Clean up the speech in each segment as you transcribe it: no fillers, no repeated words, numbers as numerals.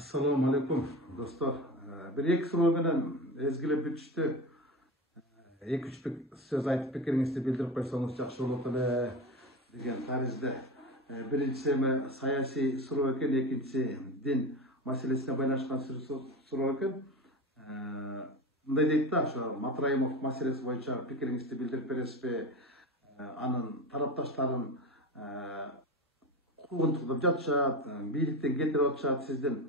Assalamu alaikum dostlar. Bir iki soru menен ezgilep bütüştü. Екі үч söz айтып пикириңизди билдирип койсоңуз жакшы болот эле деген таризде. Биринчиси саясий суроо экен, экинчиси дин маселесине байланышкан суроо экен. Мындай дейт да, ошо Матраимов маселеси боюнча пикириңизди билдирип бересизби? Анын тарапташтарын куугунтуктап жатышат, бийликтен кетирип атышат, сиздин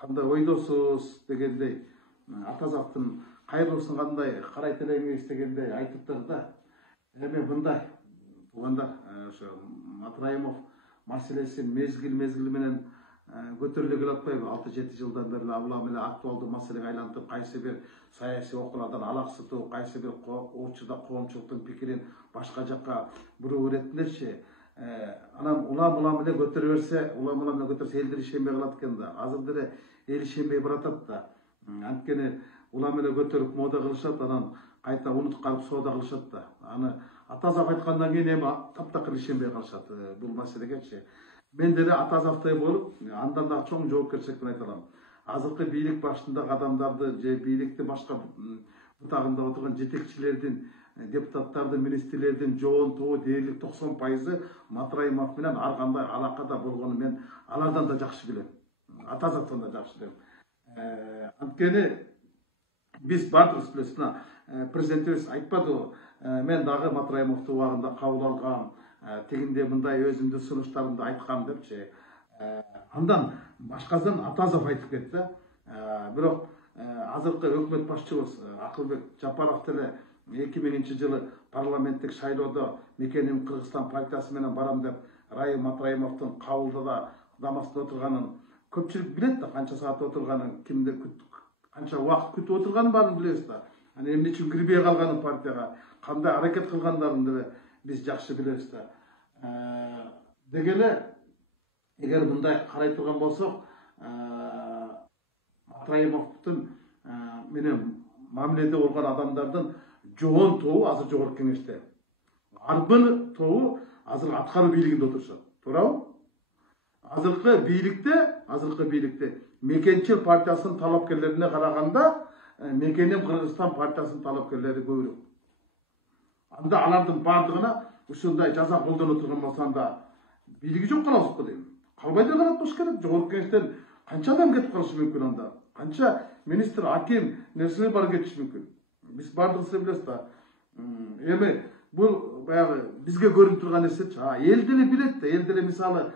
кандай ойдосуз дегендей, Атазовдун кайрылышын кандай карайт элеңиз дегендей айтыптыр да. Эми мындай туугандар, ошо Матраимов маселесин мезгил менен көтөрүлө келип атпайбы? 6-7 жылдан бери абулам эле актуалдуу маселеге айлантып, кайсы бир саясий окуулардан алаксытуу, кайсы бир учурда коомчулуктун пикирин башка жакка буруу беретиндерчи. Анан улам эле көтөрө берсе, элдер ишенбей калат экен да. Азыр деле эл ишенбей баратат да. Анткени улам эле көтөрүп мода кылышат, анан кайта унутуп калып соода кылышат да. Аны Атазов айткандан кийин эми таптакыр ишенбей калышат бул маселегечи. Мен деле Атазовдой болуп, андан да чоң жоопкерчилик менен айта алам. Азыркы бийлик башындагы адамдарды же бийликти башка бутагында отурган жетекчилердин, депутаттардын, министрлердин жоонтугу дээрлик 90% Матраимов менен ар кандай алакада болгонун мен алардан да жакшы билем. Атазовдон да жакшы билем. Анткени биз бардыгыбыз билебиз, президентибиз айтпадыбы, мен дагы Матраимовду убагында кабыл алгам, тегинде мындай өзүмдүн сунуштарымды айткам депчи. Андан башкасын Атазов айтып кетти. Бирок азыркы өкмөт башчыбыз Акылбек Жапаров деле 2000-жылы парламенттик шайлоодо мекеним Кыргызстан партиясы менен барам деп Райым Матраимовдун кабылдада Дамаскта отурганын көпчүлүк билет да, канча саат отурганын, кимди канча убакыт күтүп отурганын баарын билебиз да. Анан эмне үчүн кирбей калганын партияга, кандай аракет кылгандарын деле биз жакшы билебиз да. Деги эле эгер мындай карай турган болсок, Матраимовдун менен мамиледе болгон адамдардын жоон тобу азыр жогорку кеңеште. Арбын тобу азыр аткаруу бийлигинде отурушат. Туурабы? Азыркы бийликте Мекенчил партиясынын талапкерлерине караганда Мекеним Кыргызстан партиясынын талапкерлери көбүрөөк. Анда алардын бардыгына ушундай жаза колдоно турган болсо анда бийлиги жок калабызбы дейм. Калбай деле калат керек. Жогорку кеңештен канча адам кетип калышы мүмкүн анда? Канча министр, аким, нерселер бар кетиши мүмкүн. Биз бардыгыбыз билебиз да. Эми бул баягы бизге көрүнүп турган нерсечи. Эл деле билет да, эл деле мисалы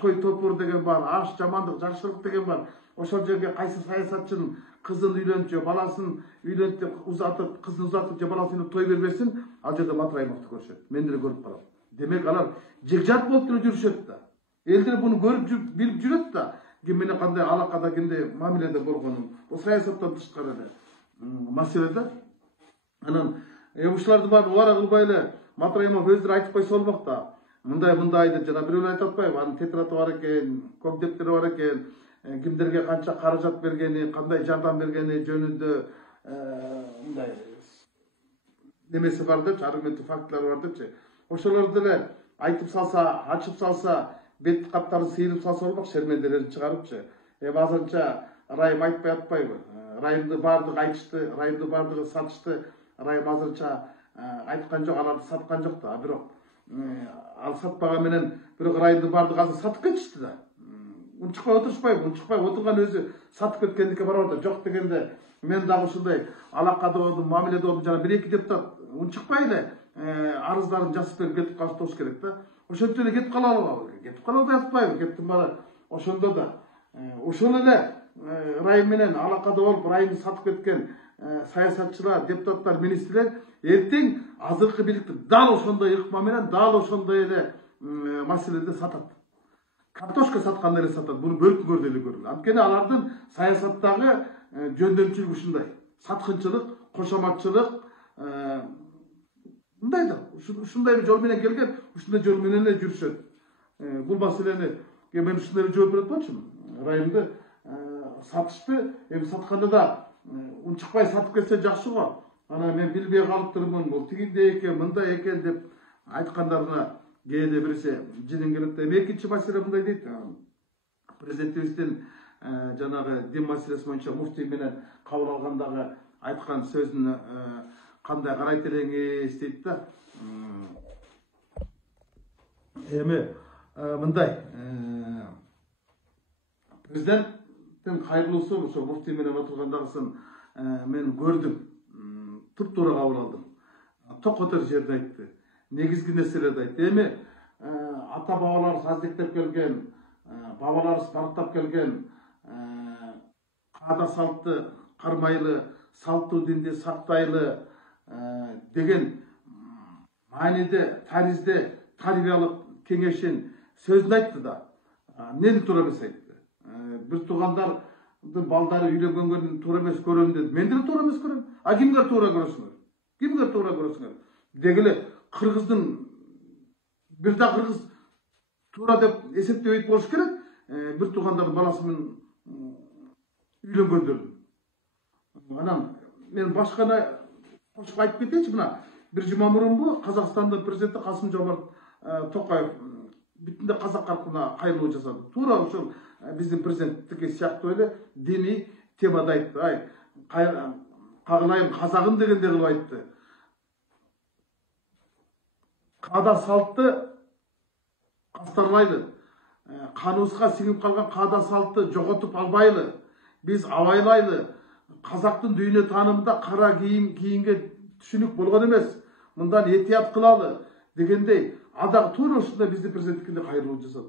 той топур деген бар, аш жамандык, жакшылык деген бар. Ошол жерге кайсы саясатчынын кызын үйлөнүп же баласын үйлөнүп деп узатып, кызын узатып же баласын той бербесин, ал жерде Матраимовду көрүшөт. Мен деле көрүп калам. Демек алар жекжат болуп деле жүрүшөт да. Эл деле буну көрүп билип жүрөт да. Ким менен кандай алакада, кимде мамиледе болгонун. Бул саясаттан тышкары эле маселеде. Анан ушуларды баары убара кылбай эле Матраимов өздөрү айтып койсо болмок да. Мындай деп жана бирөө айтып атпайбы? Анын тетраты бар экен, көк дептери бар экен, кимдерге канча каражат бергени, кандай жардам бергени жөнүндө мындай немеси бар депчи, аргументтик фактылары бар депчи. Ошолорду деле айтып салса, ачып салса, бет каптарын сыйрып салса болмок, шермендерин чыгарыпчы. Азырынча Райым айтпай атпайбы? Райымды бардыгы айтышты, Райымды бардыгы сатышты. Райым азырынча айткан жок, аларды саткан жок да. Бирок ал сатпаган менен бирок Райымды бардыгы азыр сатып кетишти да. Унчукпай отурушпайбы? Унчукпай отурган өзү сатып кеткендикке барып атат. Жок дегенде мен дагы ушундай алакада болдум, мамиледе болдум, жана 1-2 депутат унчукпай эле арыздарын жазып берип кетип калыш болуш керек да. Ошентип эле кетип кала албайбы? Кетип кала албай атпайбы? Кеттин баары ошондо да. Ошол эле Райым менен алакада болуп, Райымды сатып кеткен саясатчылар, депутаттар, министрлер эртең азыркы бийликти дал ошондой ыкма менен, дал ошондой эле маселеде сатат. Картошка сатканда эле сатат. Буну бөлкүңөр деле көрүлөт. Анткени алардын саясаттагы жөндөмчүлүгү ушундай. Саткынчылык, кошоматчылык, мындай да. Ушундай жол менен келген, ушундай жол менен эле жүрүшөт. Бул маселени мен ушундай жооп берет болчумун. Райымды сатышты, эми сатканда да унчукпай сатып кетсе жакшы го. Анан мен билбей калыптырмын, бул тигиндей экен, мындай экен деп айткандарына кээде бирсе жинин келет да. Экинчи маселе мындай дейт. президентибиздин жанагы дин маселеси боюнча муфтий менен кабыл алгандагы айткан сөзүн кандай карайт элеңиз дейт да. Эми мындай президенттин кайрылуусун ошо муфтий менен отургандагысын мен көрдүм, туп-туура кабыл алдым. Токотор жерде айтты, негизги нерселерди айтты. Эми ата бабаларыбыз аздектеп келген, бабаларыбыз барктап келген каада салтты кармайлы, салттуу динди сактайлы деген мааниде, таризде тарбиялык кеңешин сөзүн айтты да. Эмнени туура эмес айтты. Бир туугандардын балдары үйлөнгөнгөн туура эмес көрөм деди. Мен деле туура эмес көрөм. А кимге туура көрөсүңөр? Кимге туура көрөсүңөр? Дегеле кыргыздын бир да кыргыз туура деп эсептебейт болуш керек. Бир туугандардын баласы менен үйлөнгөндөр. Анан мен башканы кошуп айтып кетейинчи. Мына бир жума мурунбу Казакстандын президенти Касым-Жомарт Токаев бүтүндөй казак калкына кайрылуу жасады. Туура ошол биздин президенттики сыяктуу эле диний темада айтты. Ай, кагынайын казагым дегенде кылып айтты. Каада салтты кастарлайлы. Каныбызга сиңип калган каада салтты жоготуп албайлы. Биз абайлайлы. Казактын дүйнө таанымында кара кийим кийинге түшүнүк болгон эмес. Мындан этият кылалы дегендей, адагы туура ушундай биздин президенттикинде кайрылуу жасады.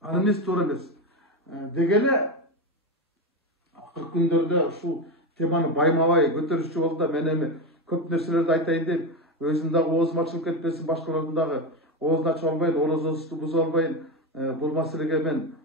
Аны эмес туура эмес. Дегеле акыркы күндөрдө ушул теманы байма-бай көтөрүшчү болду да, мен эми көп нерселерди айтайын деп, өзүм дагы оозум ачылып кетпесин, башкалардын дагы оозун ачып албайын, орозосу буза албайын. Бул маселеге мен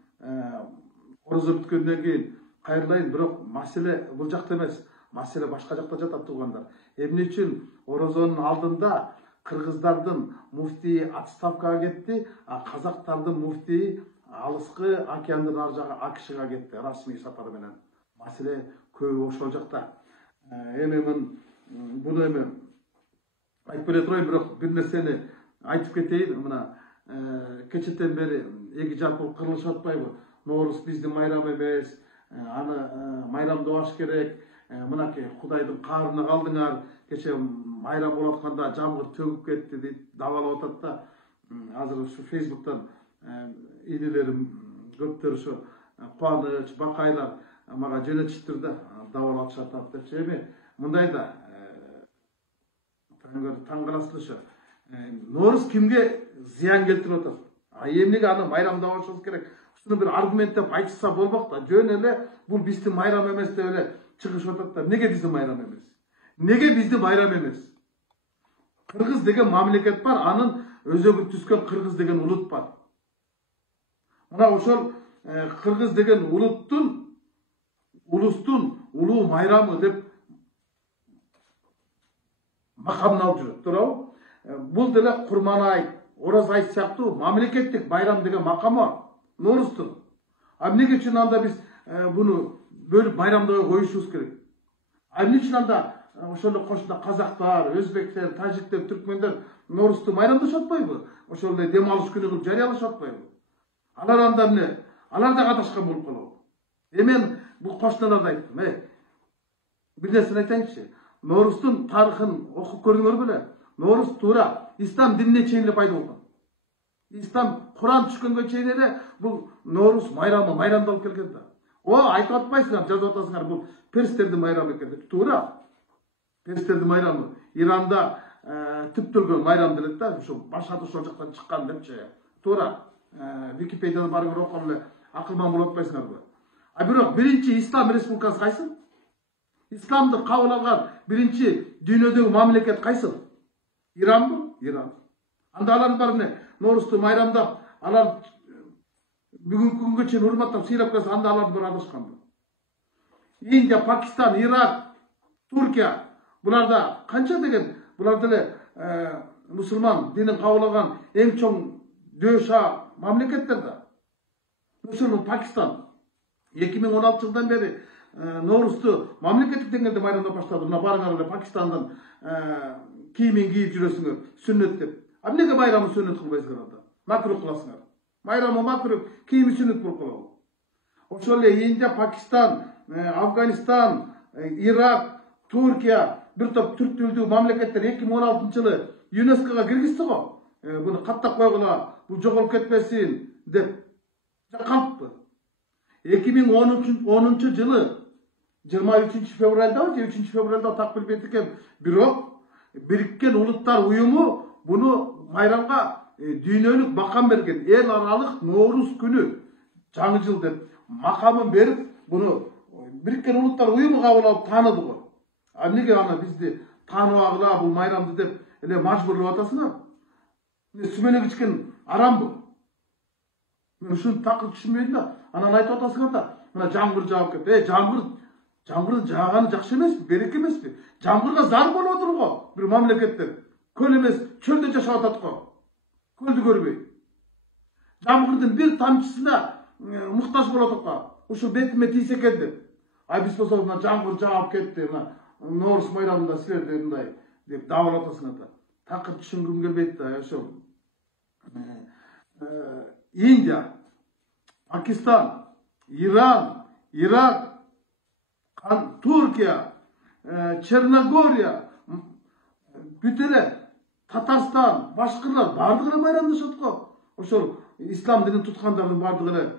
орозо бүткөндөн кийин кайрылайын, бирок маселе бул жакта эмес. Маселе башка жакта жатат туугандар. Эмне үчүн орозонун алдында кыргыздардын муфтии отставкага кетти, а казактардын муфтии алыскы океандын ар жагы АКШга кетти расмий сапар менен. Маселе көбү ошол жакта. Эми мен буну эми айтып бере турайын, бирок бир нерсени айтып кетейин. Мына кечетен бери эки жапырып кырылышып атпайбы? Ноорус биздин майрам эмес, аны майрамдабаш керек. Мынакей Кудайдын каарына калдыңар, кече майрам болуп атканда жамгыр төгүп кетти дейт, дабалап атат да. Азыр ушу Facebook'тан инелерим көптөр ошо кубаныч, бакайлар мага жөнөтүштүр да, дабалап атат депчи. Эми мындай да таң каласыз ошо. Ноорус кимге зыян келтирип атат? Эмнеге аны майрамдабашыбыз керек? Ушуну бир аргументтеп айтышса болбок да. Жөн эле бул биздин майрам эмес деп эле чыгышып атат да. Неге биздин майрам эмес? Неге биздин майрам эмес? Кыргыз деген мамлекет бар, анын өзөгү түскөн кыргыз деген улут бар. Мына ошол кыргыз деген улустун улуу майрамы деп макамын алып жүрөт, туурабы? Бул деле Курман-ай, Орозай сыяктуу мамлекеттик байрам деген макамы бар Ноорустун. А эмнеге үчүн анда биз буну бөлүп байрамдабай коюшубуз керек? А эмне үчүн анда ошол эле кошуна казактар, өзбектер, тажиктер, түркмендер Ноорусту майрамдашып атпайбы? Ошол эле дем алыш күнү кылып жарыялашып атпайбы? Алар анда эмне? Алар да катышкан болуп калабы? Мен бул кошуналарга айттым, бир нерсени айтайынчы. Ноорустун тарыхын окуп көрдүңөр беле? Ноорус туура ислам динине чейин эле пайда болгон. Ислам Куран түшкөнгө чейин эле бул Ноорус майрамы майрамдалып келген да. Айтып атпайсыңар, жазып атасыңар, бул перстердин майрамы экен деп. Туура. Перстердин майрамы. Иранда түптөлгөн майрам делет да, ошо башаты ошол жактан чыккан депчи. Туура. Википедияны барып окуп эле акылман болуп атпайсыңарбы? А бирок биринчи ислам республикасы кайсы? Исламды кабыл алган биринчи дүйнөдөгү мамлекет кайсы? Иранбы? Иран. Анда алардын баары эмне? Ноорусту майрамдап, алар бүгүнкү күнгө чейин урматтап сыйлап келсе, анда алардын баары адашканбы? Индия, Пакистан, Ирак, Туркия, буларда канча деген, булар деле мусулман динин кабыл алган эң чоң дөша мамлекеттер да. Ошол Пакистан 2016 жылдан бери Ноорусту мамлекеттик деңгээлде майрамдап баштады. Мына барыңар эле Пакистандын кийимин кийип жүрөсүңөр, сүннөт деп. А эмнеге байрамы сүннөт кылбайсыңар анда? Макрух кыласыңар. майрамы матырып кийими сүннөт буркулабы. Ошол эле Индия, Пакистан, Афганистан, Ирак, Түркия бир топ түрк тилдүү мамлекеттер 2016-жылы ЮНЕСКОга киргизди го. Буну каттап койгула, бул жоголуп кетпесин деп калыппы. 2010-жылы 23 февралда же 3 февралда такбир берди экен. Бирок Бириккен Улуттар Уюму буну майрамга дүйнөлүк макам берген. Эл аралык Ноорус күнү, жаңы жыл деп макамын берип, буну Бириккен Улуттар Уюму кабыл алып тааныды го. Эмнеге аны бизди тааныбагыла, бул майрамды деп эле мажбурлап атасыңар? Сүмөлөк ичкен арамбы? Мен ушуну такыр түшүнбөйм да. Анан айтып атасыңар да, мына жаңбыр жаап кетти. Жаңбырдын жааганы жакшы эмеспи, береке эмеспи? Жаңбырга зар болуп отур го бир мамлекеттер. Көл эмес, чөлдө жашап атат го. Көлдү көрбөй. Жаңбырдын бир тамчысына муктаж болуп атат го. Ушу бетиме тийсе экен деп. Ай биз болсо мына жаңбыр жаап кетти, мына Ноорус майрамында силерде мындай деп дабыл атасыңар да. Такыр түшүнгүм келбейт да, ошол. Индия, Пакистан, Иран, Ирак, Түркия, Черногория, бүт эле Татарстан, башкалар бардыгы эле майрамдашат го. Ошол ислам динин туткандардын бардыгы эле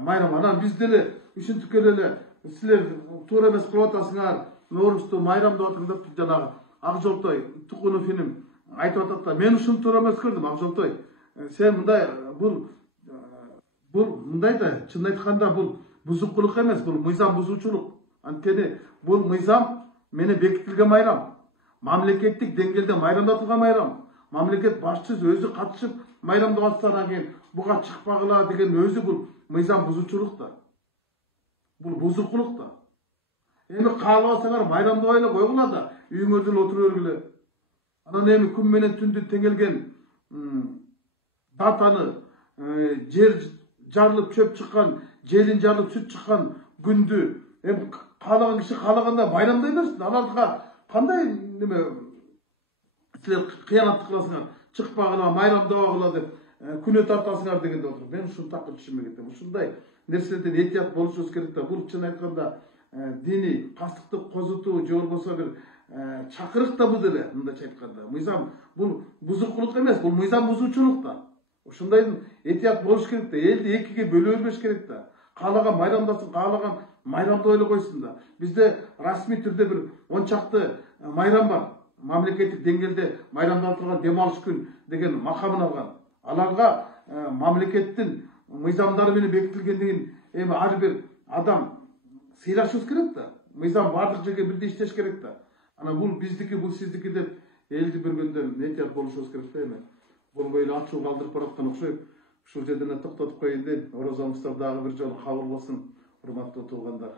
майрам. Анан биз деле ушинтип эле силер туура эмес кылып атасыңар, Ноорусту майрамдап атыңдар деп жанагы Акжолтой Тукунов фильм айтып атат да. Мен ушуну туура эмес көрдүм, Акжолтой. Сен мындай бул мындай да, чын айтканда бул бузукулук эмес, бул мыйзам бузуучулук. Анткени бул мыйзам менен бекитилген майрам. Мамлекеттик деңгээлде майрамдатылган майрам. Мамлекет башчысы өзү катышып майрамдап атсанан кийин буга чыкпагыла деген өзү бул мыйзам бузуучулук да. Бул бузукулук да. Эми каалабасаңар майрамдабай эле койгула да, үйүңөрдө эле отура бергиле. Анан эми күн менен түндү теңелген датаны, жер жарылып чөп чыккан, желин жарылып сүт чыккан күндү эми каалаган киши каалаганда майрамдай берсин. Аларга кандай неме силер кыянаттык кыласыңар, чыкпагыла, майрамдабагыла деп күнөө тартасыңар дегенде отуруп. Мен ушуну такыр түшүнбөй кетем. Ушундай нерселерден этият болушубуз керек да. Бул чын айтканда диний кастыкты козутуу же болбосо бир чакырык да бул деле, мындайча айтканда. Мыйзам бул бузукулук эмес, бул мыйзам бузуучулук да. Ошондойдун этият болуш керек да. Элди экиге бөлө бербеш керек да. Каалаган майрамдасын, каалаган майрамдап эле койсун да. Бизде расмий түрдө бир 10 чакты майрам бар. Мамлекеттик деңгээлде майрамдатылган дем алыш күн деген макамын алган. Аларга мамлекеттин мыйзамдары менен бекитилгендигин эми ар бир адам сыйлашыбыз керек да. Мыйзам бардык жерге бирдей иштеш керек да. Анан бул биздики, бул сиздики деп элди бергөндөн этият болушубуз керек да эми. Болбой эле ачуу калтырып бараткан окшойт. Ушул жерден токтотуп коеюн дейм. Оразамыздар дагы бир жолу кабыл болсун, урматтуу туугандар.